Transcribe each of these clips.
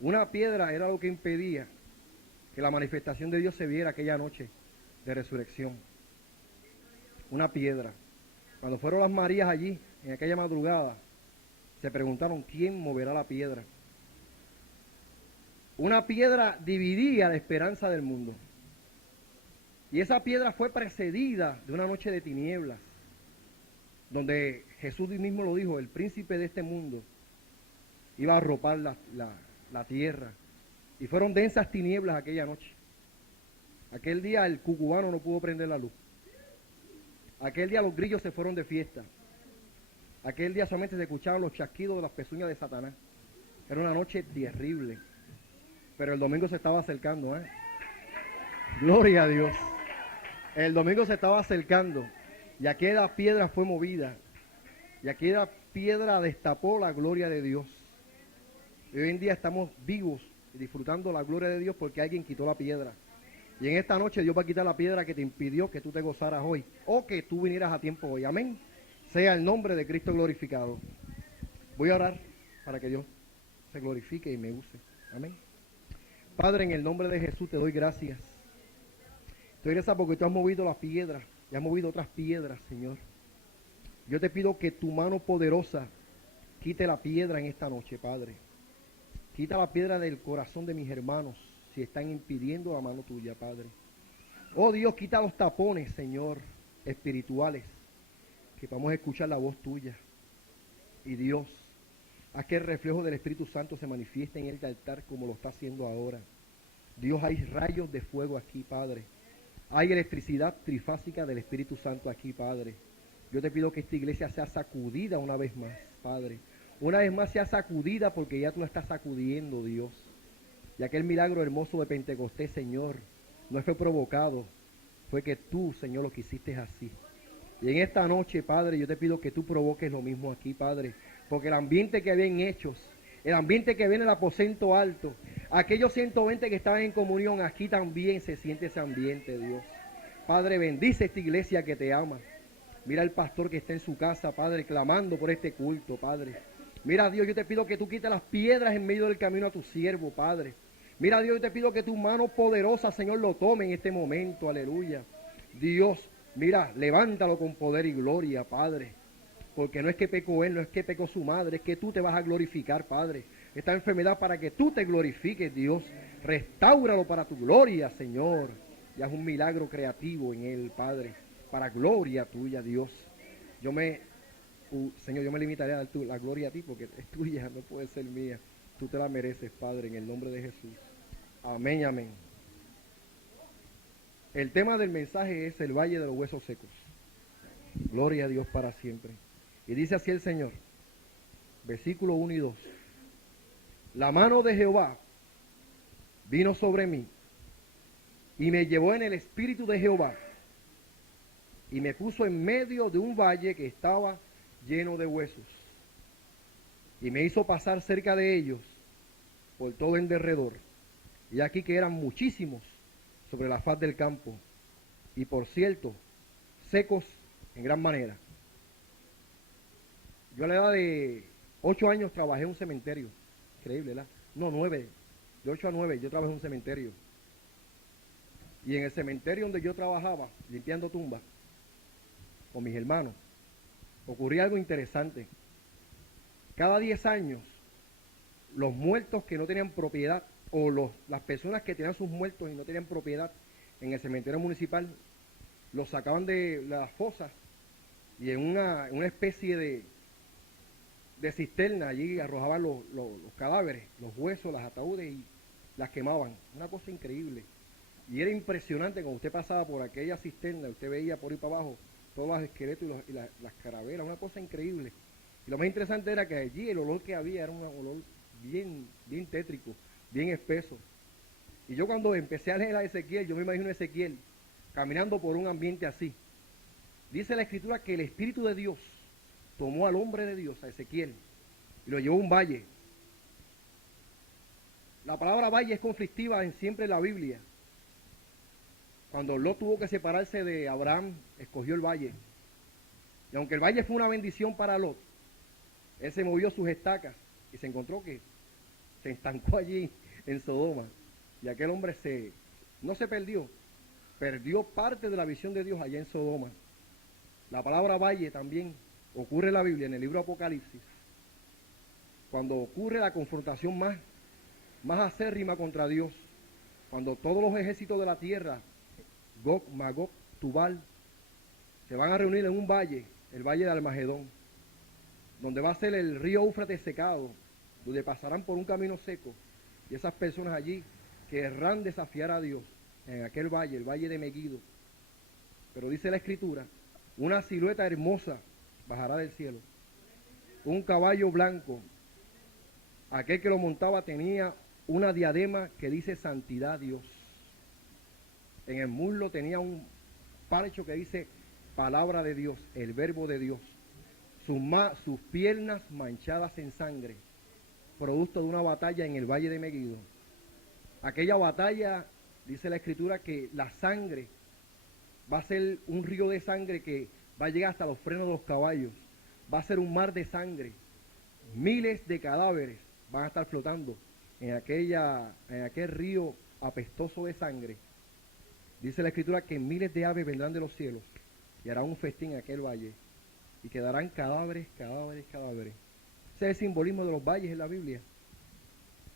Una piedra era lo que impedía que la manifestación de Dios se viera aquella noche de resurrección. Una piedra. Cuando fueron las Marías allí, en aquella madrugada, se preguntaron quién moverá la piedra. Una piedra dividía la esperanza del mundo. Y esa piedra fue precedida de una noche de tinieblas, donde Jesús mismo lo dijo, el príncipe de este mundo iba a arropar la tierra. Y fueron densas tinieblas aquella noche. Aquel día el cucubano no pudo prender la luz. Aquel día los grillos se fueron de fiesta. Aquel día solamente se escuchaban los chasquidos de las pezuñas de Satanás. Era una noche terrible. Pero el domingo se estaba acercando, ¿eh? Gloria a Dios. El domingo se estaba acercando. Y aquella piedra fue movida. Y aquella piedra destapó la gloria de Dios. Y hoy en día estamos vivos y disfrutando la gloria de Dios porque alguien quitó la piedra. Y en esta noche Dios va a quitar la piedra que te impidió que tú te gozaras hoy. O que tú vinieras a tiempo hoy. Amén. Sea el nombre de Cristo glorificado. Voy a orar para que Dios se glorifique y me use. Amén. Padre, en el nombre de Jesús te doy gracias. Te doy gracias porque tú has movido las piedras y has movido otras piedras, Señor. Yo te pido que tu mano poderosa quite la piedra en esta noche, Padre. Quita la piedra del corazón de mis hermanos si están impidiendo la mano tuya, Padre. Oh Dios, quita los tapones, Señor, espirituales, que vamos a escuchar la voz tuya. Y Dios, haz que el reflejo del Espíritu Santo se manifieste en este altar como lo está haciendo ahora. Dios, hay rayos de fuego aquí, Padre. Hay electricidad trifásica del Espíritu Santo aquí, Padre. Yo te pido que esta iglesia sea sacudida una vez más, Padre. Una vez más sea sacudida porque ya tú la estás sacudiendo, Dios. Y aquel milagro hermoso de Pentecostés, Señor, no fue provocado, fue que tú, Señor, lo quisiste así. Y en esta noche, Padre, yo te pido que tú provoques lo mismo aquí, Padre. Porque el ambiente que había en Hechos, el ambiente que viene en el aposento alto, aquellos 120 que estaban en comunión, aquí también se siente ese ambiente, Dios. Padre, bendice esta iglesia que te ama. Mira al pastor que está en su casa, Padre, clamando por este culto, Padre. Mira, Dios, yo te pido que tú quites las piedras en medio del camino a tu siervo, Padre. Mira, Dios, yo te pido que tu mano poderosa, Señor, lo tome en este momento, aleluya. Dios, mira, levántalo con poder y gloria, Padre. Porque no es que pecó él, no es que pecó su madre, es que tú te vas a glorificar, Padre. Esta enfermedad para que tú te glorifiques, Dios. Restáuralo para tu gloria, Señor. Y haz un milagro creativo en él, Padre. Para gloria tuya, Dios. Señor, yo me limitaré a dar la gloria a ti porque es tuya, no puede ser mía. Tú te la mereces, Padre, en el nombre de Jesús. Amén, amén. El tema del mensaje es el valle de los huesos secos. Gloria a Dios para siempre. Y dice así el Señor, versículo 1 y 2. La mano de Jehová vino sobre mí y me llevó en el espíritu de Jehová y me puso en medio de un valle que estaba lleno de huesos y me hizo pasar cerca de ellos por todo en derredor. Y aquí que eran muchísimos sobre la faz del campo y por cierto secos en gran manera. Yo a la edad de 8 años trabajé en un cementerio. Increíble, ¿verdad? No, 9. De 8 a 9 yo trabajé en un cementerio. Y en el cementerio donde yo trabajaba, limpiando tumbas, con mis hermanos, ocurría algo interesante. Cada 10 años, los muertos que no tenían propiedad, o las personas que tenían sus muertos y no tenían propiedad en el cementerio municipal, los sacaban de las fosas y en una especie de cisterna allí arrojaban los cadáveres, los huesos, las ataúdes y las quemaban. Una cosa increíble. Y era impresionante cuando usted pasaba por aquella cisterna, usted veía por ahí para abajo todos los esqueletos y las calaveras, una cosa increíble. Y lo más interesante era que allí el olor que había era un olor bien, bien tétrico, bien espeso. Y yo cuando empecé a leer a Ezequiel, yo me imagino a Ezequiel caminando por un ambiente así. Dice la Escritura que el Espíritu de Dios tomó al hombre de Dios, a Ezequiel, y lo llevó a un valle. La palabra valle es conflictiva siempre en la Biblia. Cuando Lot tuvo que separarse de Abraham, escogió el valle. Y aunque el valle fue una bendición para Lot, él se movió sus estacas y se encontró que se estancó allí en Sodoma. Y aquel hombre no se perdió parte de la visión de Dios allá en Sodoma. La palabra valle también ocurre en la Biblia, en el libro de Apocalipsis, cuando ocurre la confrontación más acérrima contra Dios, cuando todos los ejércitos de la tierra, Gog, Magog, Tubal, se van a reunir en un valle, el valle de Armagedón, donde va a ser el río Éufrates secado, donde pasarán por un camino seco, y esas personas allí querrán desafiar a Dios en aquel valle, el valle de Meguido. Pero dice la Escritura, una silueta hermosa bajará del cielo, un caballo blanco, aquel que lo montaba tenía una diadema que dice santidad a Dios. En el muslo tenía un parcho que dice palabra de Dios, el verbo de Dios. Sus piernas manchadas en sangre, producto de una batalla en el valle de Meguido. Aquella batalla, dice la Escritura, que la sangre va a ser un río de sangre que va a llegar hasta los frenos de los caballos. Va a ser un mar de sangre. Miles de cadáveres van a estar flotando en aquel río apestoso de sangre. Dice la Escritura que miles de aves vendrán de los cielos y harán un festín en aquel valle. Y quedarán cadáveres, cadáveres, cadáveres. Ese es el simbolismo de los valles en la Biblia.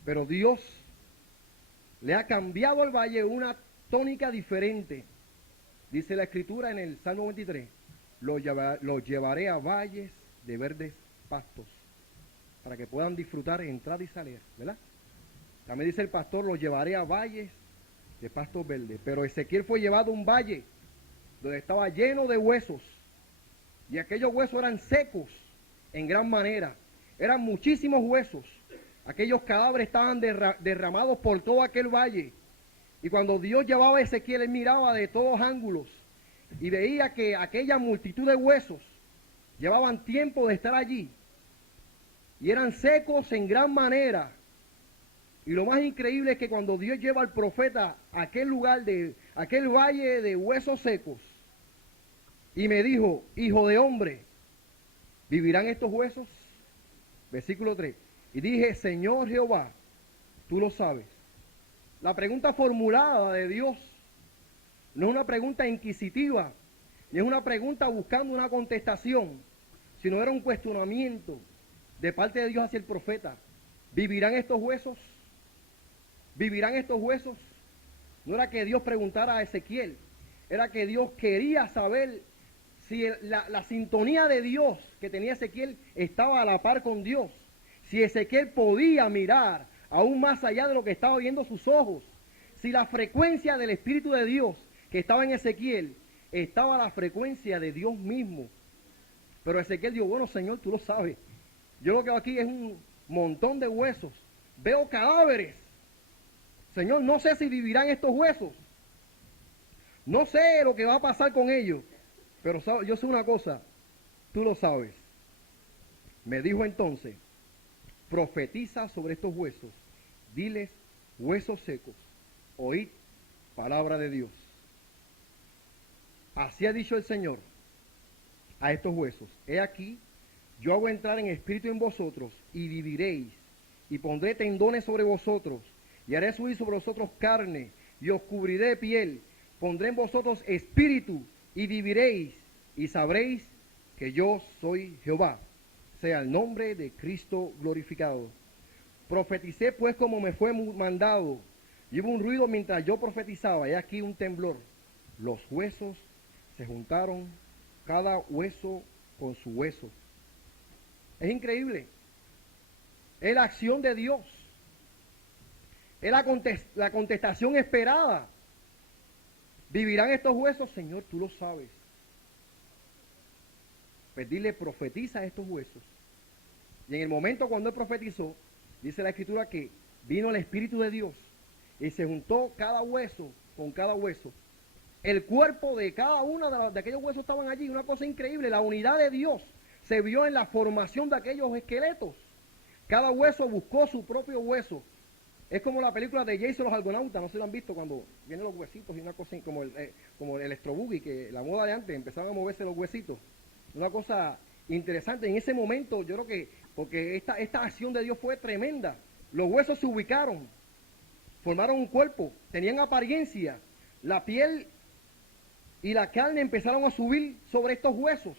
Pero Dios le ha cambiado al valle una tónica diferente. Dice la Escritura en el Salmo 23, los llevaré a valles de verdes pastos, para que puedan disfrutar, entrar y salir, ¿verdad? También dice el pastor, los llevaré a valles de pastos verdes. Pero Ezequiel fue llevado a un valle donde estaba lleno de huesos, y aquellos huesos eran secos en gran manera. Eran muchísimos huesos. Aquellos cadáveres estaban derramados por todo aquel valle. Y cuando Dios llevaba a Ezequiel, él miraba de todos ángulos y veía que aquella multitud de huesos llevaban tiempo de estar allí y eran secos en gran manera. Y lo más increíble es que cuando Dios lleva al profeta a aquel lugar, aquel valle de huesos secos, y me dijo, hijo de hombre, ¿vivirán estos huesos? Versículo 3. Y dije, Señor Jehová, tú lo sabes. La pregunta formulada de Dios no es una pregunta inquisitiva, ni es una pregunta buscando una contestación, sino era un cuestionamiento de parte de Dios hacia el profeta. ¿Vivirán estos huesos? ¿Vivirán estos huesos? No era que Dios preguntara a Ezequiel, era que Dios quería saber si la sintonía de Dios que tenía Ezequiel estaba a la par con Dios. Si Ezequiel podía mirar aún más allá de lo que estaba viendo sus ojos. Si la frecuencia del Espíritu de Dios que estaba en Ezequiel estaba a la frecuencia de Dios mismo. Pero Ezequiel dijo, bueno, Señor, tú lo sabes. Yo lo que veo aquí es un montón de huesos. Veo cadáveres. Señor, no sé si vivirán estos huesos. No sé lo que va a pasar con ellos. Pero yo sé una cosa, tú lo sabes. Me dijo entonces, profetiza sobre estos huesos, diles, huesos secos, oíd palabra de Dios. Así ha dicho el Señor a estos huesos, he aquí, yo hago entrar en espíritu en vosotros y viviréis, y pondré tendones sobre vosotros, y haré subir sobre vosotros carne, y os cubriré de piel, pondré en vosotros espíritu, y viviréis, y sabréis que yo soy Jehová. Sea el nombre de Cristo glorificado. Profeticé pues como me fue mandado, y hubo un ruido mientras yo profetizaba, y aquí un temblor. Los huesos se juntaron, cada hueso con su hueso. Es increíble. Es la acción de Dios. Es la contestación esperada. ¿Vivirán estos huesos? Señor, tú lo sabes. Pues dile, profetiza estos huesos. Y en el momento cuando él profetizó, dice la Escritura que vino el Espíritu de Dios y se juntó cada hueso con cada hueso. El cuerpo de cada uno de aquellos huesos estaban allí. Una cosa increíble, la unidad de Dios se vio en la formación de aquellos esqueletos. Cada hueso buscó su propio hueso. Es como la película de Jason los Argonautas, no sé si lo han visto, cuando vienen los huesitos y una cosa como el Electro Boogie, que la moda de antes empezaban a moverse los huesitos. Una cosa interesante. En ese momento, yo creo que, porque esta acción de Dios fue tremenda. Los huesos se ubicaron, formaron un cuerpo, tenían apariencia. La piel y la carne empezaron a subir sobre estos huesos.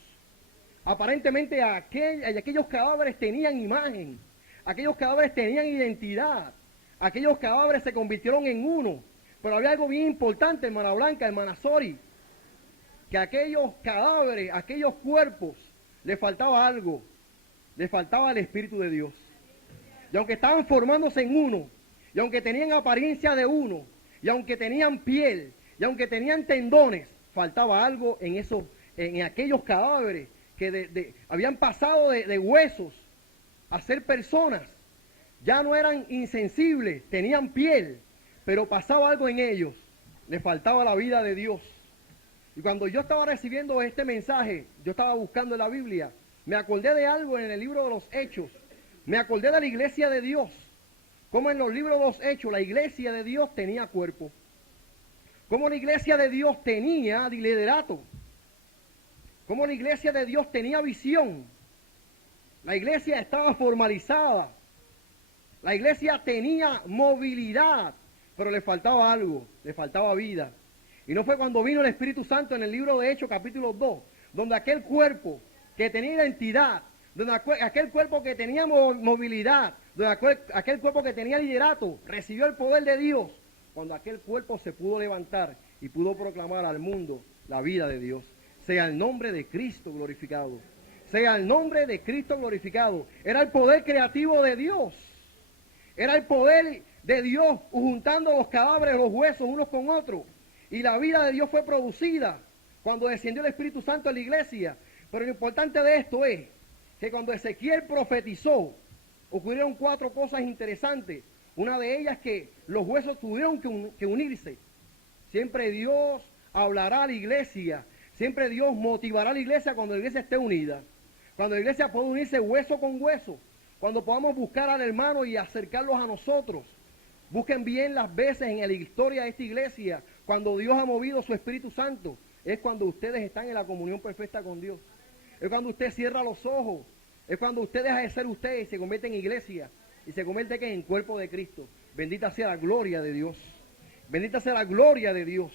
Aparentemente aquellos cadáveres tenían imagen, aquellos cadáveres tenían identidad, aquellos cadáveres se convirtieron en uno. Pero había algo bien importante, hermana Blanca, hermana Sori, que aquellos cadáveres, aquellos cuerpos, les faltaba algo, les faltaba el Espíritu de Dios. Y aunque estaban formándose en uno, y aunque tenían apariencia de uno, y aunque tenían piel, y aunque tenían tendones, faltaba algo en aquellos cadáveres que habían pasado de huesos a ser personas. Ya no eran insensibles, tenían piel, pero pasaba algo en ellos, les faltaba la vida de Dios. Y cuando yo estaba recibiendo este mensaje, yo estaba buscando en la Biblia, me acordé de algo en el libro de los Hechos, me acordé de la iglesia de Dios, como en los libros de los Hechos la iglesia de Dios tenía cuerpo, como la iglesia de Dios tenía liderato, como la iglesia de Dios tenía visión, la iglesia estaba formalizada, la iglesia tenía movilidad, pero le faltaba algo, le faltaba vida. Y no fue cuando vino el Espíritu Santo en el libro de Hechos capítulo 2, donde aquel cuerpo que tenía identidad, donde aquel cuerpo que tenía movilidad, donde aquel cuerpo que tenía liderato, recibió el poder de Dios, cuando aquel cuerpo se pudo levantar y pudo proclamar al mundo la vida de Dios. Sea el nombre de Cristo glorificado. Sea el nombre de Cristo glorificado. Era el poder creativo de Dios. Era el poder de Dios juntando los cadáveres, los huesos unos con otros. Y la vida de Dios fue producida cuando descendió el Espíritu Santo en la iglesia. Pero lo importante de esto es que cuando Ezequiel profetizó, ocurrieron 4 cosas interesantes. Una de ellas que los huesos tuvieron que unirse. Siempre Dios hablará a la iglesia. Siempre Dios motivará a la iglesia cuando la iglesia esté unida. Cuando la iglesia pueda unirse hueso con hueso. Cuando podamos buscar al hermano y acercarlos a nosotros. Busquen bien las veces en la historia de esta iglesia, cuando Dios ha movido su Espíritu Santo, es cuando ustedes están en la comunión perfecta con Dios. Es cuando usted cierra los ojos. Es cuando usted deja de ser usted y se convierte en iglesia. Y se convierte en cuerpo de Cristo. Bendita sea la gloria de Dios. Bendita sea la gloria de Dios.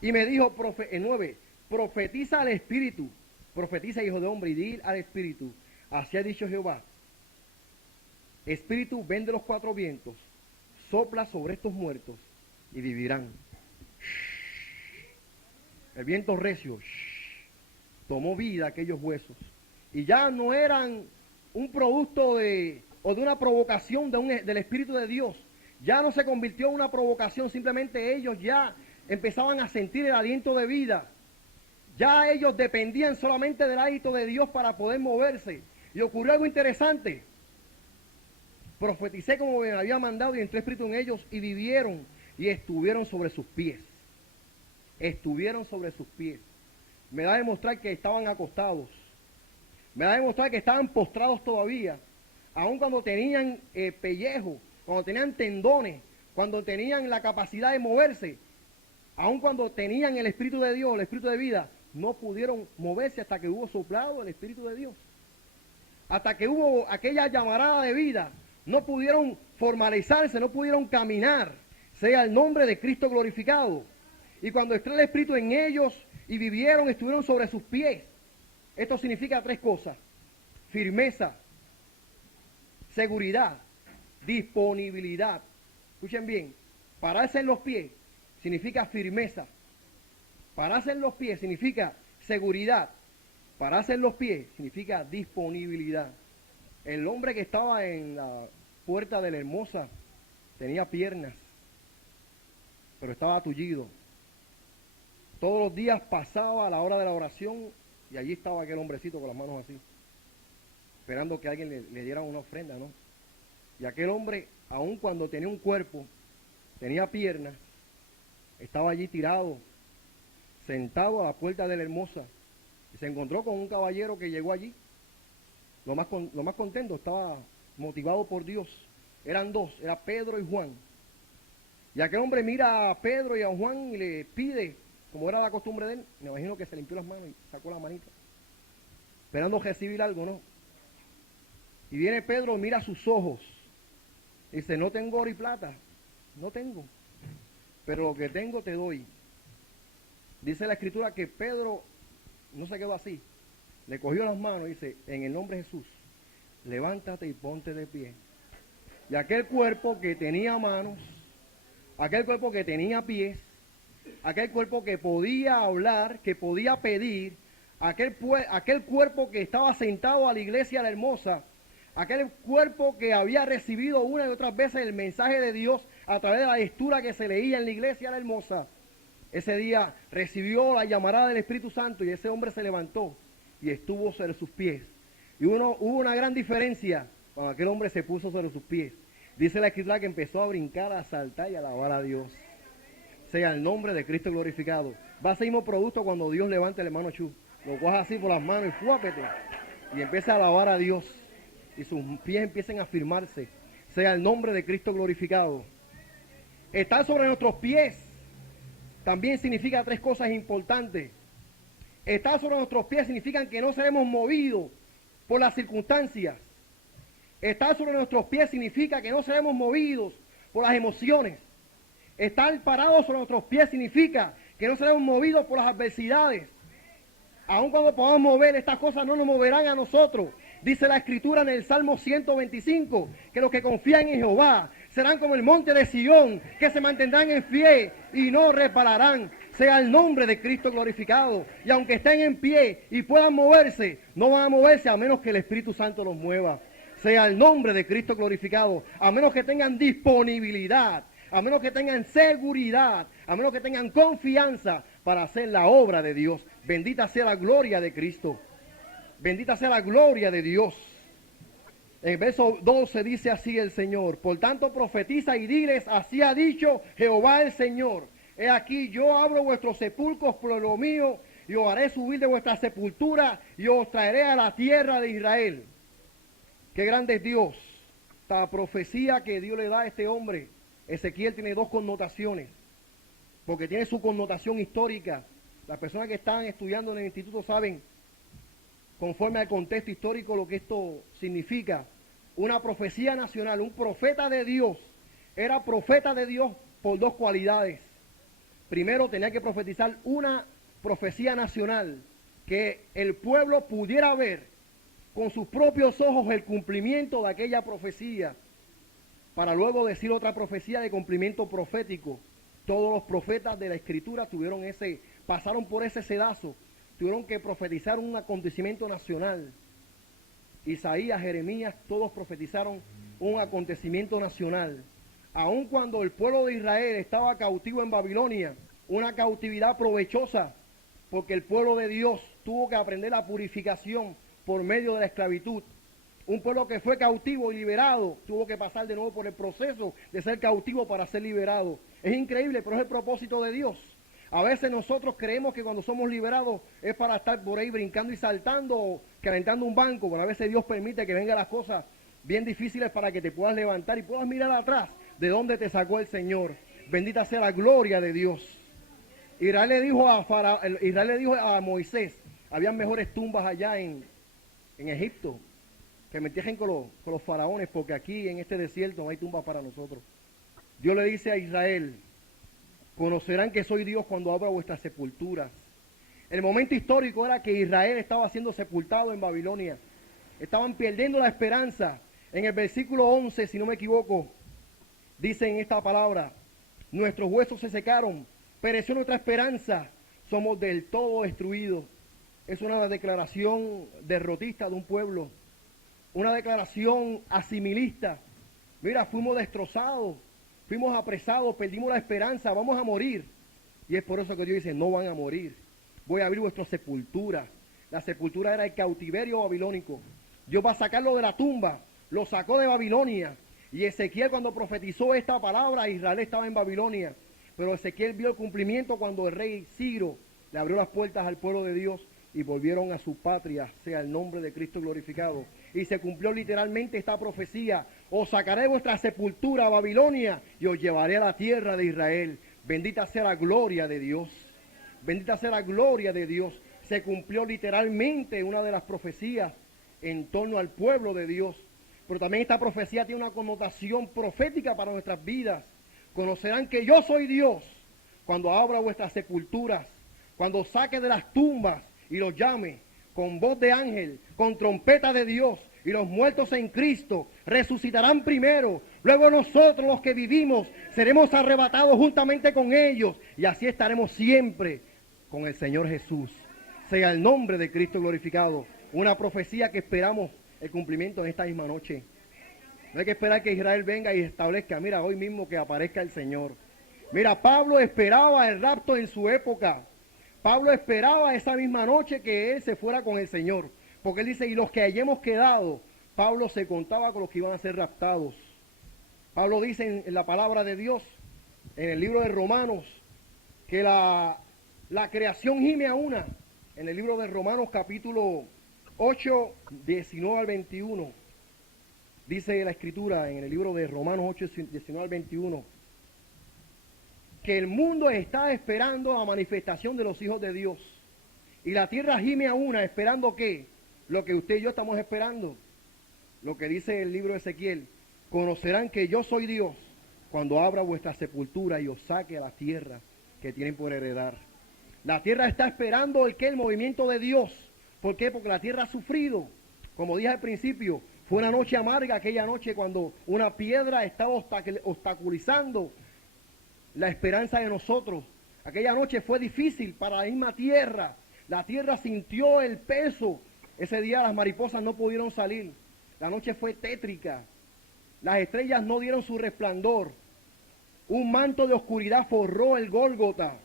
Y me dijo, en 9, profetiza al Espíritu. Profetiza, hijo de hombre, y di al Espíritu. Así ha dicho Jehová. Espíritu, ven de los 4 vientos. Sopla sobre estos muertos y vivirán. El viento recio tomó vida a aquellos huesos. Y ya no eran un producto de una provocación del Espíritu de Dios. Ya no se convirtió en una provocación, simplemente ellos ya empezaban a sentir el aliento de vida. Ya ellos dependían solamente del hálito de Dios para poder moverse. Y ocurrió algo interesante. Profeticé como me había mandado y entró Espíritu en ellos y vivieron y estuvieron sobre sus pies. Estuvieron sobre sus pies. Me da a demostrar que estaban acostados. Me da a demostrar que estaban postrados todavía. Aun cuando tenían pellejo, cuando tenían tendones, cuando tenían la capacidad de moverse, aun cuando tenían el Espíritu de Dios, el Espíritu de vida, no pudieron moverse hasta que hubo soplado el Espíritu de Dios. Hasta que hubo aquella llamarada de vida, no pudieron formalizarse, no pudieron caminar. Sea el nombre de Cristo glorificado. Y cuando entró el Espíritu en ellos y vivieron, estuvieron sobre sus pies. Esto significa 3 cosas. Firmeza, seguridad, disponibilidad. Escuchen bien, pararse en los pies significa firmeza. Pararse en los pies significa seguridad. Pararse en los pies significa disponibilidad. El hombre que estaba en la puerta de la Hermosa tenía piernas, pero estaba tullido. Todos los días pasaba a la hora de la oración y allí estaba aquel hombrecito con las manos así, esperando que alguien le diera una ofrenda, ¿no? Y aquel hombre, aun cuando tenía un cuerpo, tenía piernas, estaba allí tirado, sentado a la puerta de la Hermosa, y se encontró con un caballero que llegó allí. Lo más contento, estaba motivado por Dios. Eran 2, era Pedro y Juan. Y aquel hombre mira a Pedro y a Juan y le pide, como era la costumbre de él, me imagino que se limpió las manos y sacó la manita, esperando recibir algo, ¿no? Y viene Pedro, mira sus ojos, Dice, no tengo oro y plata, no tengo, pero lo que tengo te doy. Dice la Escritura que Pedro no se quedó así, le cogió las manos y dice, en el nombre de Jesús, levántate y ponte de pie. Y aquel cuerpo que tenía manos, aquel cuerpo que tenía pies, aquel cuerpo que podía hablar, que podía pedir, aquel cuerpo que estaba sentado a la iglesia la hermosa, aquel cuerpo que había recibido una y otras veces el mensaje de Dios a través de la lectura que se leía en la iglesia la hermosa, ese día recibió la llamarada del Espíritu Santo y ese hombre se levantó y estuvo sobre sus pies. Y hubo una gran diferencia cuando aquel hombre se puso sobre sus pies. Dice la Escritura que empezó a brincar, a saltar y a alabar a Dios. Sea el nombre de Cristo glorificado. Va a ser mismo producto cuando Dios levante el hermano Chu. Lo coja así por las manos y fuápete. Y empieza a alabar a Dios. Y sus pies empiecen a firmarse. Sea el nombre de Cristo glorificado. Estar sobre nuestros pies también significa tres cosas importantes. Estar sobre nuestros pies significa que no seremos movidos por las circunstancias. Estar sobre nuestros pies significa que no seremos movidos por las emociones. Estar parados sobre nuestros pies significa que no seremos movidos por las adversidades. Aun cuando podamos mover, estas cosas no nos moverán a nosotros. Dice la Escritura en el Salmo 125, que los que confían en Jehová serán como el monte de Sión, que se mantendrán en pie y no repararán. Sea el nombre de Cristo glorificado. Y aunque estén en pie y puedan moverse, no van a moverse a menos que el Espíritu Santo los mueva. Sea el nombre de Cristo glorificado. A menos que tengan disponibilidad, a menos que tengan seguridad, a menos que tengan confianza para hacer la obra de Dios. Bendita sea la gloria de Cristo. Bendita sea la gloria de Dios. En el verso 12 dice así el Señor: por tanto profetiza y diles, así ha dicho Jehová el Señor. He aquí yo abro vuestros sepulcros por lo mío, y os haré subir de vuestra sepultura, y os traeré a la tierra de Israel. Qué grande es Dios. Esta profecía que Dios le da a este hombre, Ezequiel, tiene dos connotaciones, porque tiene su connotación histórica. Las personas que están estudiando en el instituto saben, conforme al contexto histórico, lo que esto significa. Una profecía nacional, un profeta de Dios, era profeta de Dios por dos cualidades. Primero, tenía que profetizar una profecía nacional, que el pueblo pudiera ver con sus propios ojos el cumplimiento de aquella profecía, para luego decir otra profecía de cumplimiento profético. Todos los profetas de la Escritura pasaron por ese sedazo, tuvieron que profetizar un acontecimiento nacional. Isaías, Jeremías, todos profetizaron un acontecimiento nacional. Aun cuando el pueblo de Israel estaba cautivo en Babilonia, una cautividad provechosa, porque el pueblo de Dios tuvo que aprender la purificación por medio de la esclavitud. Un pueblo que fue cautivo y liberado tuvo que pasar de nuevo por el proceso de ser cautivo para ser liberado. Es increíble, pero es el propósito de Dios. A veces nosotros creemos que cuando somos liberados es para estar por ahí brincando y saltando o calentando un banco, pero a veces Dios permite que vengan las cosas bien difíciles para que te puedas levantar y puedas mirar atrás de dónde te sacó el Señor. Bendita sea la gloria de Dios. Israel le dijo a Moisés, habían mejores tumbas allá en Egipto, que me entierren con los faraones, porque aquí en este desierto no hay tumbas para nosotros. Dios le dice a Israel, conocerán que soy Dios cuando abra vuestras sepulturas. El momento histórico era que Israel estaba siendo sepultado en Babilonia. Estaban perdiendo la esperanza. En el versículo 11, si no me equivoco, dice en esta palabra, nuestros huesos se secaron, pereció nuestra esperanza, somos del todo destruidos. Es una declaración derrotista de un pueblo, una declaración asimilista. Mira, fuimos destrozados, fuimos apresados, perdimos la esperanza, vamos a morir. Y es por eso que Dios dice, no van a morir. Voy a abrir vuestra sepultura. La sepultura era el cautiverio babilónico. Dios va a sacarlo de la tumba, lo sacó de Babilonia. Y Ezequiel, cuando profetizó esta palabra, Israel estaba en Babilonia. Pero Ezequiel vio el cumplimiento cuando el rey Ciro le abrió las puertas al pueblo de Dios y volvieron a su patria, sea el nombre de Cristo glorificado. Y se cumplió literalmente esta profecía: os sacaré de vuestra sepultura a Babilonia y os llevaré a la tierra de Israel. Bendita sea la gloria de Dios. Bendita sea la gloria de Dios. Se cumplió literalmente una de las profecías en torno al pueblo de Dios. pero también esta profecía tiene una connotación profética para nuestras vidas. Conocerán que yo soy Dios cuando abra vuestras sepulturas, cuando saque de las tumbas y los llame con voz de ángel, con trompeta de Dios, y los muertos en Cristo resucitarán primero. Luego nosotros, los que vivimos, seremos arrebatados juntamente con ellos, y así estaremos siempre con el Señor Jesús. Sea el nombre de Cristo glorificado. Una profecía que esperamos el cumplimiento en esta misma noche. No hay que esperar que Israel venga y establezca, mira, hoy mismo que aparezca el Señor. Mira, Pablo esperaba el rapto en su época. Pablo esperaba esa misma noche que él se fuera con el Señor. Porque él dice, y los que hayamos quedado, Pablo se contaba con los que iban a ser raptados. Pablo dice en la palabra de Dios, en el libro de Romanos, que la creación gime a una. En el libro de Romanos capítulo 8, 19 al 21. Dice la Escritura en el libro de Romanos 8, 19 al 21, que el mundo está esperando la manifestación de los hijos de Dios. Y la tierra gime a una, esperando ¿qué? Lo que usted y yo estamos esperando. Lo que dice el libro de Ezequiel. Conocerán que yo soy Dios cuando abra vuestra sepultura y os saque a la tierra que tienen por heredar. La tierra está esperando el movimiento de Dios. ¿Por qué? Porque la tierra ha sufrido. Como dije al principio, fue una noche amarga aquella noche cuando una piedra estaba obstaculizando la esperanza de nosotros. Aquella noche fue difícil para la misma tierra. La tierra sintió el peso. Ese día las mariposas no pudieron salir. La noche fue tétrica. Las estrellas no dieron su resplandor. Un manto de oscuridad forró el Gólgota.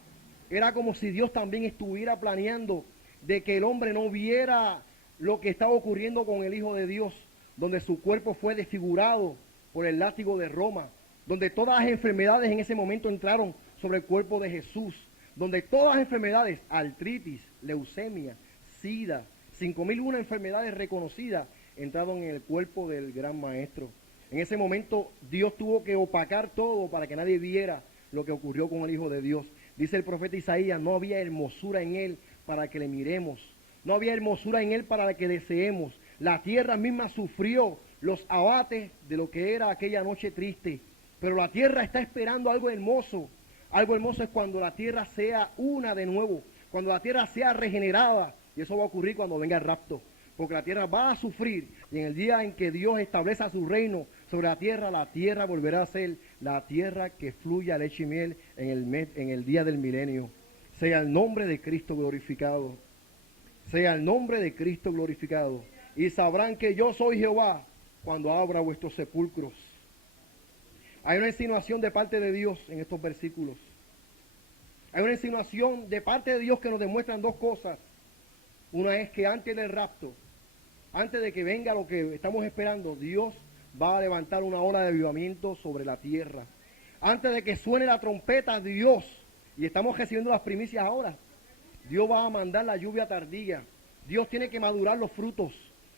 Era como si Dios también estuviera planeando de que el hombre no viera lo que estaba ocurriendo con el Hijo de Dios, donde su cuerpo fue desfigurado por el látigo de Roma, donde todas las enfermedades en ese momento entraron sobre el cuerpo de Jesús, donde todas las enfermedades, artritis, leucemia, sida, 5.001 enfermedades reconocidas, entraron en el cuerpo del gran maestro. En ese momento Dios tuvo que opacar todo para que nadie viera lo que ocurrió con el Hijo de Dios. Dice el profeta Isaías, no había hermosura en él para que le miremos, no había hermosura en él para que deseemos. La tierra misma sufrió los abates de lo que era aquella noche triste, pero la tierra está esperando algo hermoso. Algo hermoso es cuando la tierra sea una de nuevo, cuando la tierra sea regenerada, y eso va a ocurrir cuando venga el rapto, porque la tierra va a sufrir, y en el día en que Dios establezca su reino sobre la tierra volverá a ser la tierra que fluya leche y miel en el día del milenio. Sea el nombre de Cristo glorificado. Sea el nombre de Cristo glorificado. Y sabrán que yo soy Jehová cuando abra vuestros sepulcros. Hay una insinuación de parte de Dios en estos versículos. Hay una insinuación de parte de Dios que nos demuestran dos cosas. Una es que antes del rapto, antes de que venga lo que estamos esperando, Dios va a levantar una ola de avivamiento sobre la tierra. Antes de que suene la trompeta, Dios, y estamos recibiendo las primicias ahora, Dios va a mandar la lluvia tardía. Dios tiene que madurar los frutos.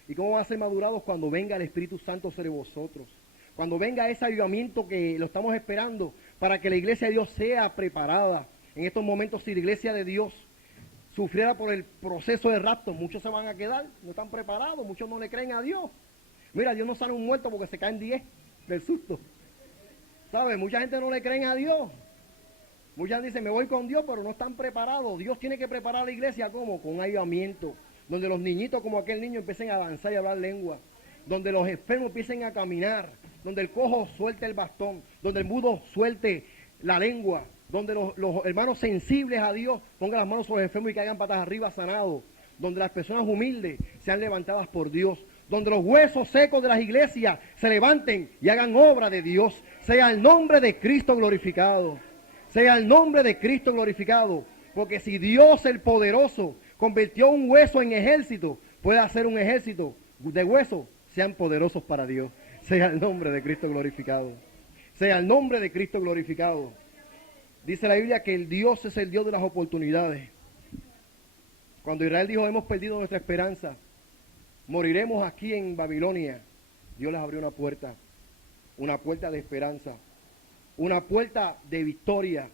¿Y cómo van a ser madurados? Cuando venga el Espíritu Santo sobre vosotros. Cuando venga ese avivamiento que lo estamos esperando para que la iglesia de Dios sea preparada. En estos momentos, si la iglesia de Dios sufriera por el proceso de rapto, muchos se van a quedar, no están preparados, muchos no le creen a Dios. Mira, Dios no sana un muerto porque se caen 10 del susto. ¿Sabes? Mucha gente no le creen a Dios. Muchas dicen, me voy con Dios, pero no están preparados. Dios tiene que preparar a la iglesia, ¿cómo? Con avivamiento. Donde los niñitos, como aquel niño, empiecen a avanzar y a hablar lengua. Donde los enfermos empiecen a caminar. Donde el cojo suelte el bastón. Donde el mudo suelte la lengua. Donde los hermanos sensibles a Dios pongan las manos sobre los enfermos y caigan patas arriba sanados. Donde las personas humildes sean levantadas por Dios. Donde los huesos secos de las iglesias se levanten y hagan obra de Dios. Sea el nombre de Cristo glorificado. Sea el nombre de Cristo glorificado. Porque si Dios el poderoso convirtió un hueso en ejército, puede hacer un ejército de huesos, sean poderosos para Dios. Sea el nombre de Cristo glorificado. Sea el nombre de Cristo glorificado. Dice la Biblia que el Dios es el Dios de las oportunidades. Cuando Israel dijo, hemos perdido nuestra esperanza, moriremos aquí en Babilonia, Dios les abrió una puerta de esperanza, una puerta de victoria.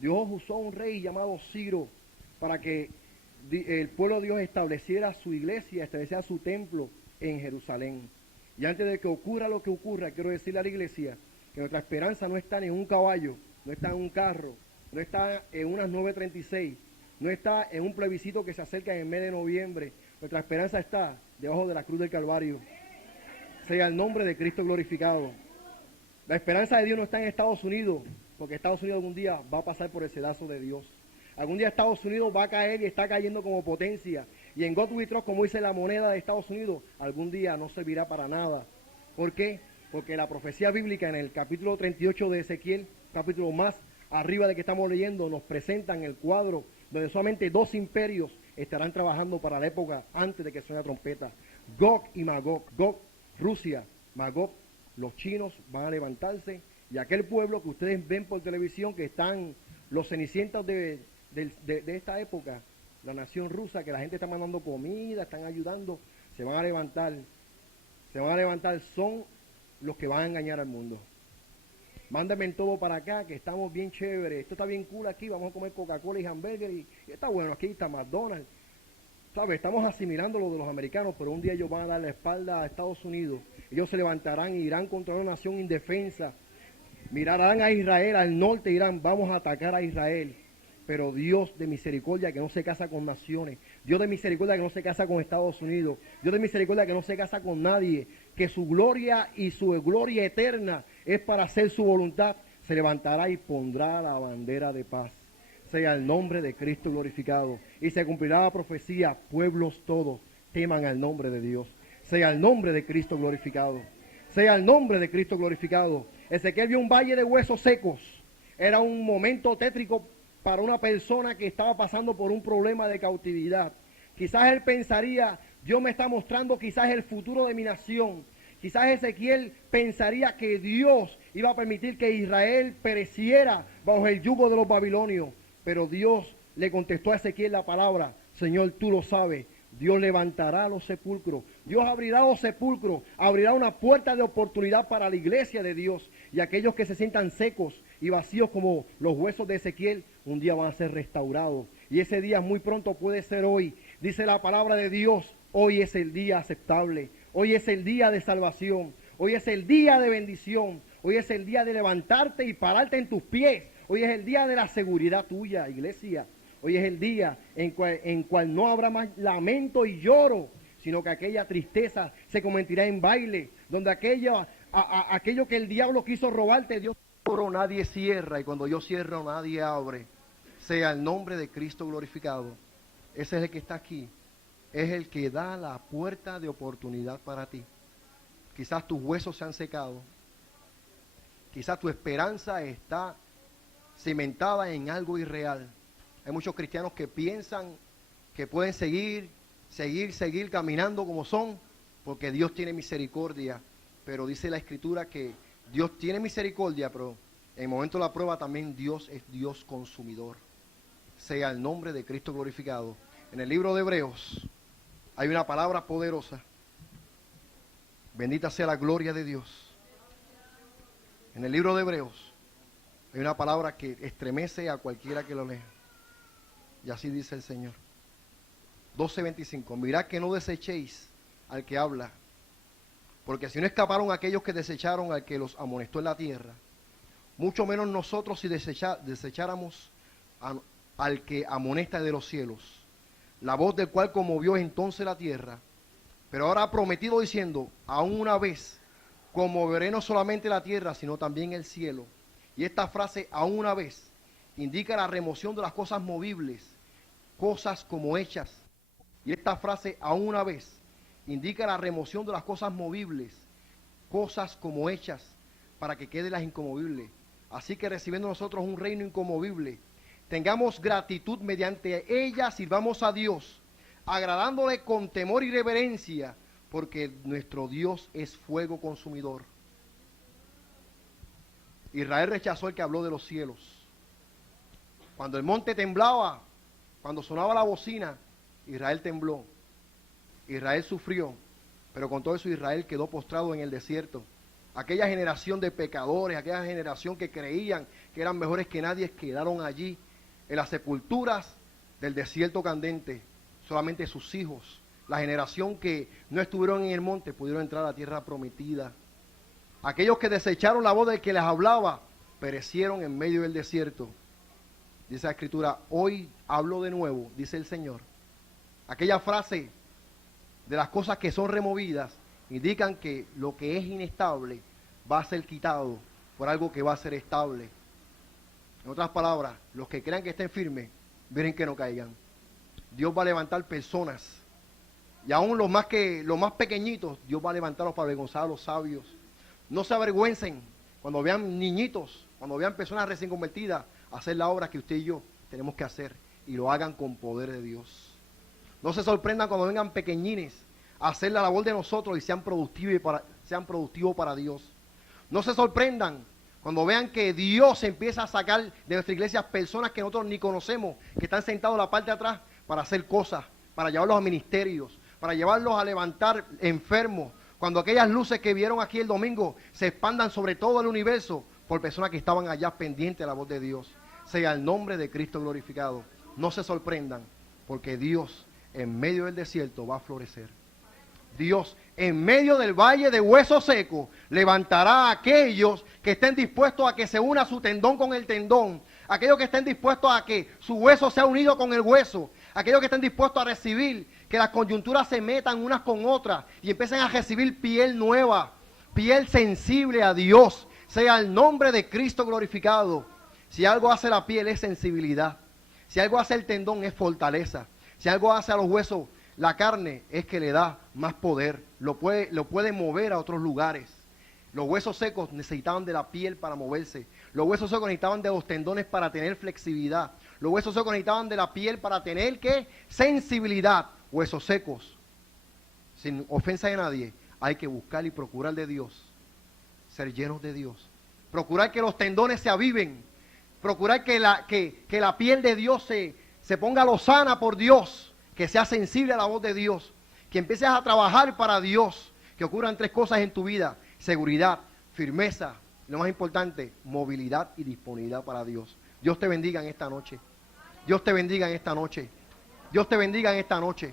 Dios usó a un rey llamado Ciro para que el pueblo de Dios estableciera su iglesia, estableciera su templo en Jerusalén. Y antes de que ocurra lo que ocurra, quiero decirle a la iglesia que nuestra esperanza no está ni en un caballo, no está en un carro, no está en unas 936, no está en un plebiscito que se acerca en el mes de noviembre. Nuestra esperanza está debajo de la cruz del Calvario. Sea el nombre de Cristo glorificado. La esperanza de Dios no está en Estados Unidos, porque Estados Unidos algún día va a pasar por el sedazo de Dios. Algún día Estados Unidos va a caer y está cayendo como potencia. Y en God We Trust, como dice la moneda de Estados Unidos, algún día no servirá para nada. ¿Por qué? Porque la profecía bíblica en el capítulo 38 de Ezequiel, capítulo más arriba de que estamos leyendo, nos presentan el cuadro donde solamente 2 imperios estarán trabajando para la época antes de que suene la trompeta. Gog y Magog. Gog, Rusia. Magog, los chinos van a levantarse. Y aquel pueblo que ustedes ven por televisión, que están los cenicientos de esta época, la nación rusa, que la gente está mandando comida, están ayudando, se van a levantar. Se van a levantar, son los que van a engañar al mundo. Mándenme todo para acá, que estamos bien chéveres. Esto está bien cool aquí, vamos a comer Coca-Cola y hamburger y está bueno, aquí está McDonald's. ¿Sabes? Estamos asimilando lo de los americanos, pero un día ellos van a dar la espalda a Estados Unidos. Ellos se levantarán y irán contra una nación indefensa. Mirarán a Israel, al norte, y dirán, vamos a atacar a Israel. Pero Dios de misericordia que no se casa con naciones, Dios de misericordia que no se casa con Estados Unidos, Dios de misericordia que no se casa con nadie, que su gloria y su gloria eterna es para hacer su voluntad, se levantará y pondrá la bandera de paz. Sea el nombre de Cristo glorificado. Y se cumplirá la profecía, pueblos todos teman al nombre de Dios. Sea el nombre de Cristo glorificado. Sea el nombre de Cristo glorificado. Ezequiel vio un valle de huesos secos. Era un momento tétrico para una persona que estaba pasando por un problema de cautividad. Quizás él pensaría, Dios me está mostrando quizás el futuro de mi nación. Quizás Ezequiel pensaría que Dios iba a permitir que Israel pereciera bajo el yugo de los babilonios. Pero Dios le contestó a Ezequiel la palabra, Señor, tú lo sabes, Dios levantará los sepulcros, Dios abrirá los sepulcros, abrirá una puerta de oportunidad para la iglesia de Dios. Y aquellos que se sientan secos y vacíos como los huesos de Ezequiel, un día van a ser restaurados. Y ese día muy pronto puede ser hoy. Dice la palabra de Dios, hoy es el día aceptable, hoy es el día de salvación, hoy es el día de bendición, hoy es el día de levantarte y pararte en tus pies. Hoy es el día de la seguridad tuya, iglesia. Hoy es el día en cual no habrá más lamento y lloro, sino que aquella tristeza se convertirá en baile, donde aquello que el diablo quiso robarte, Dios abro, nadie cierra, y cuando yo cierro, nadie abre. Sea el nombre de Cristo glorificado. Ese es el que está aquí. Es el que da la puerta de oportunidad para ti. Quizás tus huesos se han secado. Quizás tu esperanza está cimentada en algo irreal. Hay muchos cristianos que piensan que pueden seguir caminando como son, porque Dios tiene misericordia. Pero dice la Escritura que Dios tiene misericordia, pero en el momento de la prueba también Dios es Dios consumidor. Sea el nombre de Cristo glorificado. En el libro de Hebreos hay una palabra poderosa. Bendita sea la gloria de Dios. En el libro de Hebreos hay una palabra que estremece a cualquiera que lo lea. Y así dice el Señor. 12:25. Mirad que no desechéis al que habla, porque si no escaparon aquellos que desecharon al que los amonestó en la tierra, mucho menos nosotros si desecháramos al que amonesta de los cielos, la voz del cual conmovió entonces la tierra. Pero ahora ha prometido diciendo, aún una vez conmoveré no solamente la tierra, sino también el cielo. Y esta frase, aún una vez, indica la remoción de las cosas movibles, cosas como hechas. Y esta frase, aún una vez, indica la remoción de las cosas movibles, cosas como hechas, para que queden las inconmovibles. Así que recibiendo nosotros un reino inconmovible, tengamos gratitud mediante ella, sirvamos a Dios, agradándole con temor y reverencia, porque nuestro Dios es fuego consumidor. Israel rechazó el que habló de los cielos. Cuando el monte temblaba, cuando sonaba la bocina, Israel tembló. Israel sufrió, pero con todo eso Israel quedó postrado en el desierto. Aquella generación de pecadores, aquella generación que creían que eran mejores que nadie, quedaron allí en las sepulturas del desierto candente. Solamente sus hijos la generación que no estuvieron en el monte, pudieron entrar a la tierra prometida. Aquellos que desecharon la voz del que les hablaba, perecieron en medio del desierto. Dice la Escritura, hoy hablo de nuevo, dice el Señor. Aquella frase de las cosas que son removidas, indican que lo que es inestable va a ser quitado por algo que va a ser estable. En otras palabras, los que crean que estén firmes, miren que no caigan. Dios va a levantar personas, y aún los más pequeñitos, Dios va a levantarlos para avergonzar a los sabios. No se avergüencen cuando vean niñitos, cuando vean personas recién convertidas, hacer la obra que usted y yo tenemos que hacer, y lo hagan con poder de Dios. No se sorprendan cuando vengan pequeñines a hacer la labor de nosotros y sean productivos para Dios. No se sorprendan cuando vean que Dios empieza a sacar de nuestra iglesia personas que nosotros ni conocemos, que están sentados en la parte de atrás para hacer cosas, para llevarlos a ministerios, para llevarlos a levantar enfermos. Cuando aquellas luces que vieron aquí el domingo se expandan sobre todo el universo por personas que estaban allá pendientes de la voz de Dios. Sea el nombre de Cristo glorificado. No se sorprendan, porque Dios en medio del desierto va a florecer. Dios en medio del valle de huesos secos levantará a aquellos que estén dispuestos a que se una su tendón con el tendón, aquellos que estén dispuestos a que su hueso sea unido con el hueso, aquellos que estén dispuestos a recibir que las coyunturas se metan unas con otras y empiecen a recibir piel nueva, piel sensible a Dios. Sea el nombre de Cristo glorificado. Si algo hace la piel es sensibilidad, si algo hace el tendón es fortaleza, si algo hace a los huesos la carne es que le da más poder, lo puede mover a otros lugares. Los huesos secos necesitaban de la piel para moverse, los huesos secos necesitaban de los tendones para tener flexibilidad, los huesos secos necesitaban de la piel para tener ¿qué? Sensibilidad. Huesos secos, sin ofensa de nadie, hay que buscar y procurar de Dios, ser llenos de Dios, procurar que los tendones se aviven, procurar que la piel de Dios se ponga lozana por Dios, que sea sensible a la voz de Dios, que empieces a trabajar para Dios, que ocurran tres cosas en tu vida: seguridad, firmeza, y lo más importante, movilidad y disponibilidad para Dios. Dios te bendiga en esta noche. Dios te bendiga en esta noche. Dios te bendiga en esta noche.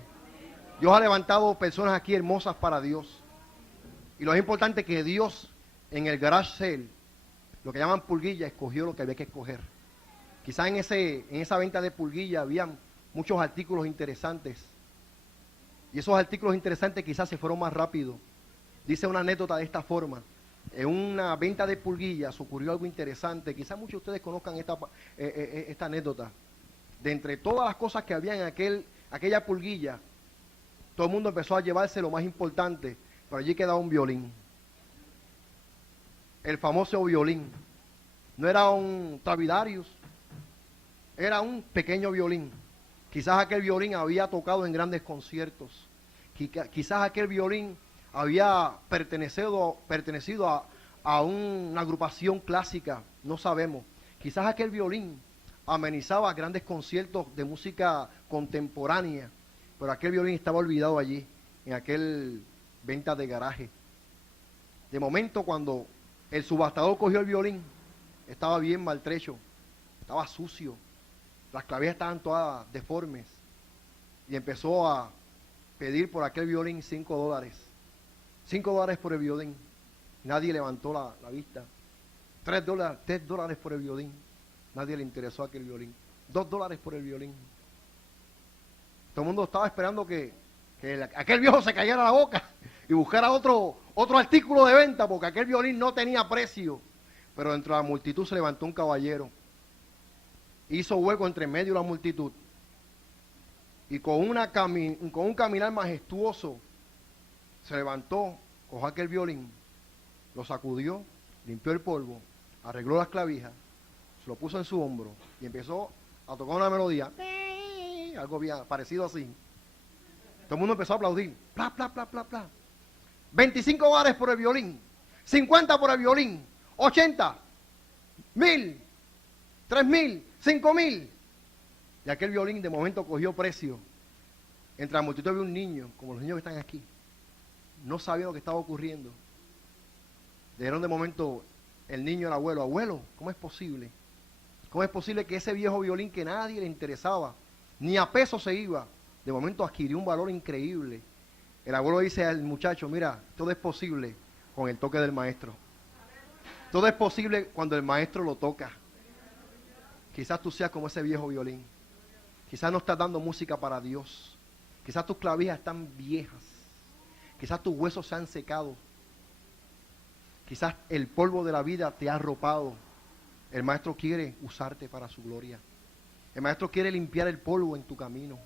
Dios ha levantado personas aquí hermosas para Dios. Y lo más importante es que Dios en el garage sale, lo que llaman pulguilla, escogió lo que había que escoger. Quizás en esa venta de pulguilla habían muchos artículos interesantes. Y esos artículos interesantes quizás se fueron más rápido. Dice una anécdota de esta forma. En una venta de pulguillas ocurrió algo interesante. Quizás muchos de ustedes conozcan esta anécdota. De entre todas las cosas que había en aquella pulguilla, todo el mundo empezó a llevarse lo más importante. Pero allí quedaba un violín. El famoso violín. No era un Stradivarius, era un pequeño violín. Quizás aquel violín había tocado en grandes conciertos. Quizás aquel violín había pertenecido a una agrupación clásica, no sabemos. Quizás aquel violín amenizaba grandes conciertos de música contemporánea, pero aquel violín estaba olvidado allí, en aquel venta de garaje. De momento, cuando el subastador cogió el violín, estaba bien maltrecho, estaba sucio, las clavijas estaban todas deformes, y empezó a pedir por aquel violín $5. $5 por el violín. Nadie levantó la vista. $3 por el violín. Nadie le interesó aquel violín. $2 por el violín. Todo el mundo estaba esperando que aquel viejo se cayera la boca y buscara otro artículo de venta, porque aquel violín no tenía precio. Pero dentro de la multitud se levantó un caballero, hizo hueco entre medio de la multitud y con un caminar majestuoso se levantó, cogió aquel violín, lo sacudió, limpió el polvo, arregló las clavijas, se lo puso en su hombro y empezó a tocar una melodía, algo bien parecido así. Todo el mundo empezó a aplaudir, pla, pla, pla, pla, pla. $25 por el violín, 50 por el violín, 80, 1000, 3000, 5000. Y aquel violín de momento cogió precio. Entre la multitud había un niño, como los niños que están aquí. No sabía lo que estaba ocurriendo. Dijeron de momento el niño al abuelo: abuelo, ¿cómo es posible? ¿Cómo es posible que ese viejo violín que nadie le interesaba, ni a peso se iba, de momento adquirió un valor increíble. El abuelo dice al muchacho, mira, todo es posible con el toque del maestro. Todo es posible cuando el maestro lo toca. Quizás tú seas como ese viejo violín. Quizás no estás dando música para Dios. Quizás tus clavijas están viejas. Quizás tus huesos se han secado. Quizás el polvo de la vida te ha arropado. El maestro quiere usarte para su gloria. El maestro quiere limpiar el polvo en tu camino.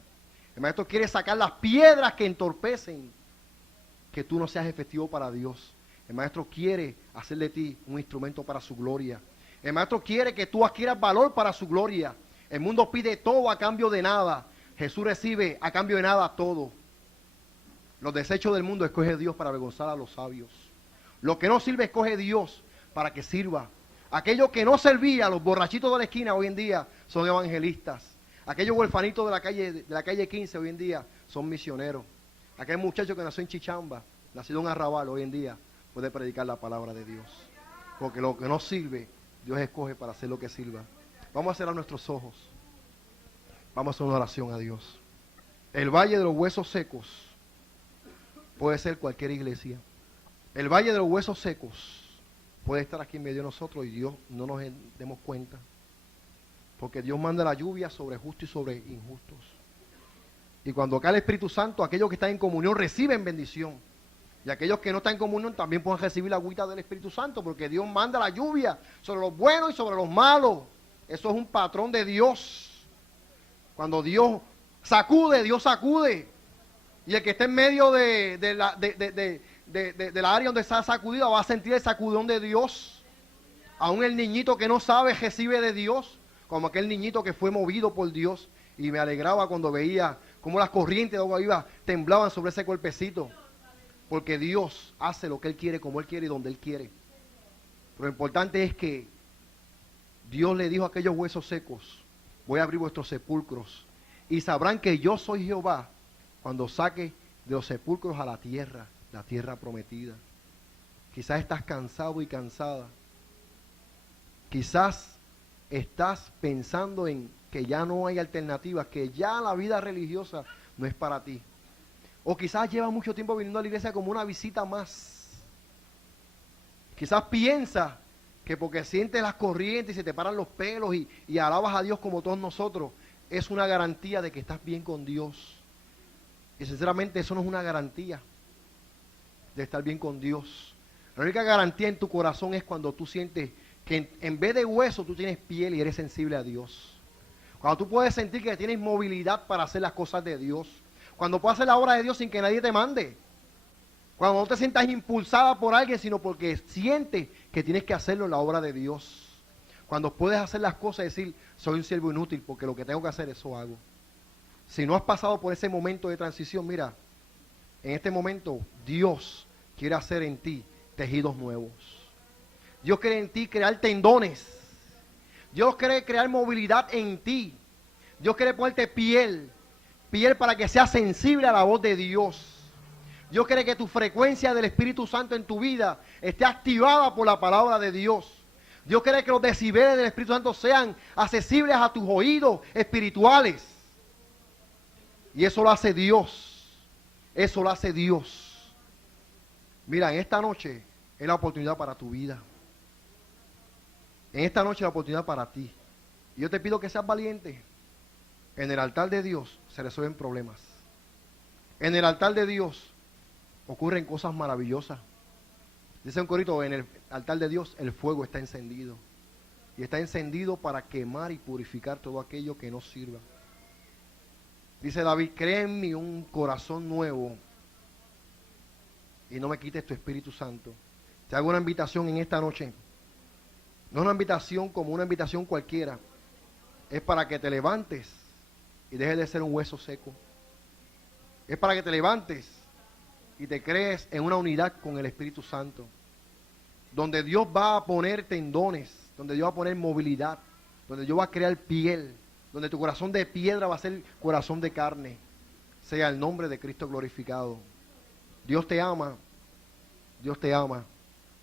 El maestro quiere sacar las piedras que entorpecen que tú no seas efectivo para Dios. El maestro quiere hacer de ti un instrumento para su gloria. El maestro quiere que tú adquieras valor para su gloria. El mundo pide todo a cambio de nada. Jesús recibe a cambio de nada todo. Los desechos del mundo escoge Dios para avergonzar a los sabios. Lo que no sirve escoge Dios para que sirva. Aquellos que no servían, los borrachitos de la esquina hoy en día son evangelistas. Aquellos huerfanitos de la calle 15 hoy en día son misioneros. Aquel muchacho que nació en Chichamba, nacido en Arrabal, hoy en día puede predicar la palabra de Dios. Porque lo que no sirve, Dios escoge para hacer lo que sirva. Vamos a cerrar nuestros ojos. Vamos a hacer una oración a Dios. El valle de los huesos secos puede ser cualquier iglesia. El valle de los huesos secos puede estar aquí en medio de nosotros y Dios no nos demos cuenta. Porque Dios manda la lluvia sobre justos y sobre injustos. Y cuando cae el Espíritu Santo, aquellos que están en comunión reciben bendición. Y aquellos que no están en comunión también pueden recibir la agüita del Espíritu Santo, porque Dios manda la lluvia sobre los buenos y sobre los malos. Eso es un patrón de Dios. Cuando Dios sacude, Dios sacude. Y el que esté en medio de la área donde está sacudido va a sentir el sacudón de Dios. Aún el niñito que no sabe recibe de Dios, como aquel niñito que fue movido por Dios. Y me alegraba cuando veía cómo las corrientes de agua viva temblaban sobre ese cuerpecito. Porque Dios hace lo que Él quiere, como Él quiere y donde Él quiere. Pero lo importante es que Dios le dijo a aquellos huesos secos, voy a abrir vuestros sepulcros y sabrán que yo soy Jehová cuando saque de los sepulcros a la tierra prometida. Quizás estás cansado y cansada. Quizás estás pensando en que ya no hay alternativas, que ya la vida religiosa no es para ti. O quizás llevas mucho tiempo viniendo a la iglesia como una visita más. Quizás piensas que porque sientes las corrientes y se te paran los pelos y alabas a Dios como todos nosotros, es una garantía de que estás bien con Dios. Y sinceramente eso no es una garantía de estar bien con Dios. La única garantía en tu corazón es cuando tú sientes que en vez de hueso tú tienes piel y eres sensible a Dios. Cuando tú puedes sentir que tienes movilidad para hacer las cosas de Dios. Cuando puedes hacer la obra de Dios sin que nadie te mande. Cuando no te sientas impulsada por alguien, sino porque sientes que tienes que hacerlo en la obra de Dios. Cuando puedes hacer las cosas y decir, soy un siervo inútil porque lo que tengo que hacer, eso hago. Si no has pasado por ese momento de transición, mira, en este momento Dios quiere hacer en ti tejidos nuevos. Dios quiere en ti crear tendones. Dios quiere crear movilidad en ti. Dios quiere ponerte piel para que seas sensible a la voz de Dios. Dios quiere que tu frecuencia del Espíritu Santo en tu vida esté activada por la palabra de Dios. Dios quiere que los decibeles del Espíritu Santo sean accesibles a tus oídos espirituales. Y eso lo hace Dios. Eso lo hace Dios. Mira, en esta noche es la oportunidad para tu vida. En esta noche es la oportunidad para ti. Y yo te pido que seas valiente. En el altar de Dios se resuelven problemas. En el altar de Dios ocurren cosas maravillosas. Dice un corito, en el altar de Dios el fuego está encendido. Y está encendido para quemar y purificar todo aquello que no sirva. Dice David, crea en mí un corazón nuevo y no me quites tu Espíritu Santo. Te hago una invitación en esta noche. No es una invitación como una invitación cualquiera. Es para que te levantes y dejes de ser un hueso seco. Es para que te levantes y te crees en una unidad con el Espíritu Santo. Donde Dios va a poner tendones, donde Dios va a poner movilidad, donde Dios va a crear piel, donde tu corazón de piedra va a ser corazón de carne. Sea el nombre de Cristo glorificado. Dios te ama. Dios te ama.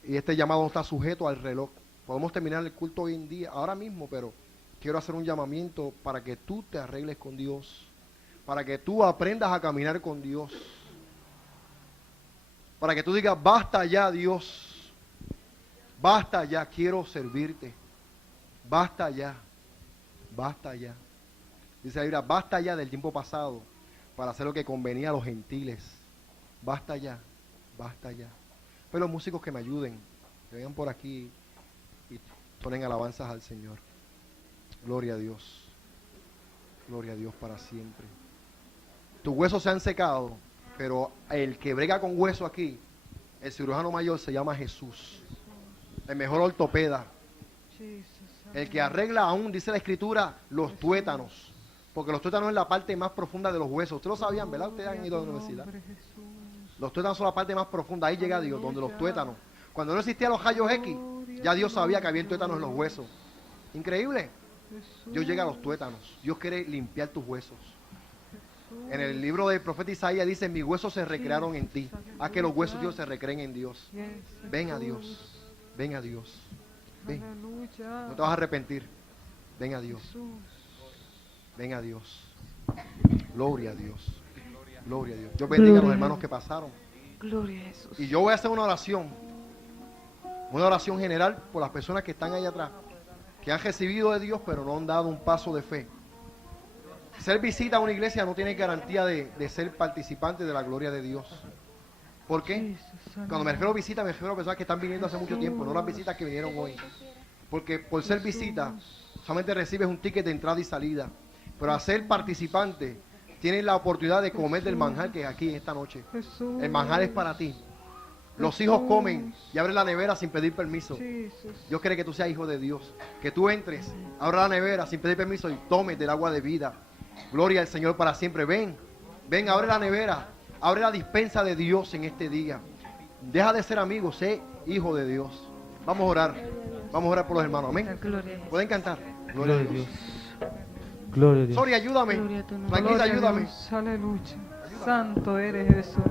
Y este llamado no está sujeto al reloj. Podemos terminar el culto hoy en día, ahora mismo, pero quiero hacer un llamamiento para que tú te arregles con Dios. para que tú aprendas a caminar con Dios. Para que tú digas, basta ya, Dios. Basta ya, quiero servirte. Basta ya. Basta ya. Dice la Biblia, basta ya del tiempo pasado para hacer lo que convenía a los gentiles. Basta ya. Basta ya. Pero los músicos que me ayuden, que vengan por aquí y ponen alabanzas al Señor. Gloria a Dios. Gloria a Dios para siempre. Tus huesos se han secado, pero el que brega con hueso aquí, el cirujano mayor, se llama Jesús. El mejor ortopeda. El que arregla aún, dice la Escritura, los tuétanos. Porque los tuétanos es la parte más profunda de los huesos. Ustedes lo sabían, ¿verdad? Ustedes han ido a la universidad. Los tuétanos son la parte más profunda. Ahí llega Dios, donde los tuétanos. Cuando no existían los rayos X, ya Dios sabía que había tuétanos en los huesos. Increíble. Dios llega a los tuétanos. Dios quiere limpiar tus huesos. En el libro del profeta Isaías dice, mis huesos se recrearon en ti. Haz que los huesos, Dios, se recreen en Dios. Ven a Dios. Ven a Dios. Ven. No te vas a arrepentir. Ven a Dios. Ven a Dios. Gloria a Dios. Gloria a Dios. Dios bendiga a los hermanos que pasaron. Gloria a Jesús. Y yo voy a hacer una oración. Una oración general por las personas que están ahí atrás. Que han recibido de Dios pero no han dado un paso de fe. Ser visita a una iglesia no tiene garantía de ser participante de la gloria de Dios. ¿Por qué? Cuando me refiero a visita, me refiero a personas que están viniendo hace mucho tiempo, no las visitas que vinieron hoy. Porque por ser visita, solamente recibes un ticket de entrada y salida. Pero a ser participante, tienes la oportunidad de comer del manjar que es aquí esta noche. El manjar es para ti. Los hijos comen y abren la nevera sin pedir permiso. Dios quiere que tú seas hijo de Dios. Que tú entres, abra la nevera sin pedir permiso y tomes del agua de vida. Gloria al Señor para siempre. Ven, ven, abre la nevera. Abre la dispensa de Dios en este día. Deja de ser amigo, sé hijo de Dios. Vamos a orar. Vamos a orar por los hermanos. Amén. ¿Pueden cantar? Gloria a Dios. Gloria a Dios. Sorry, ayúdame. Blanquita, ayúdame. Aleluya. Santo eres Jesús.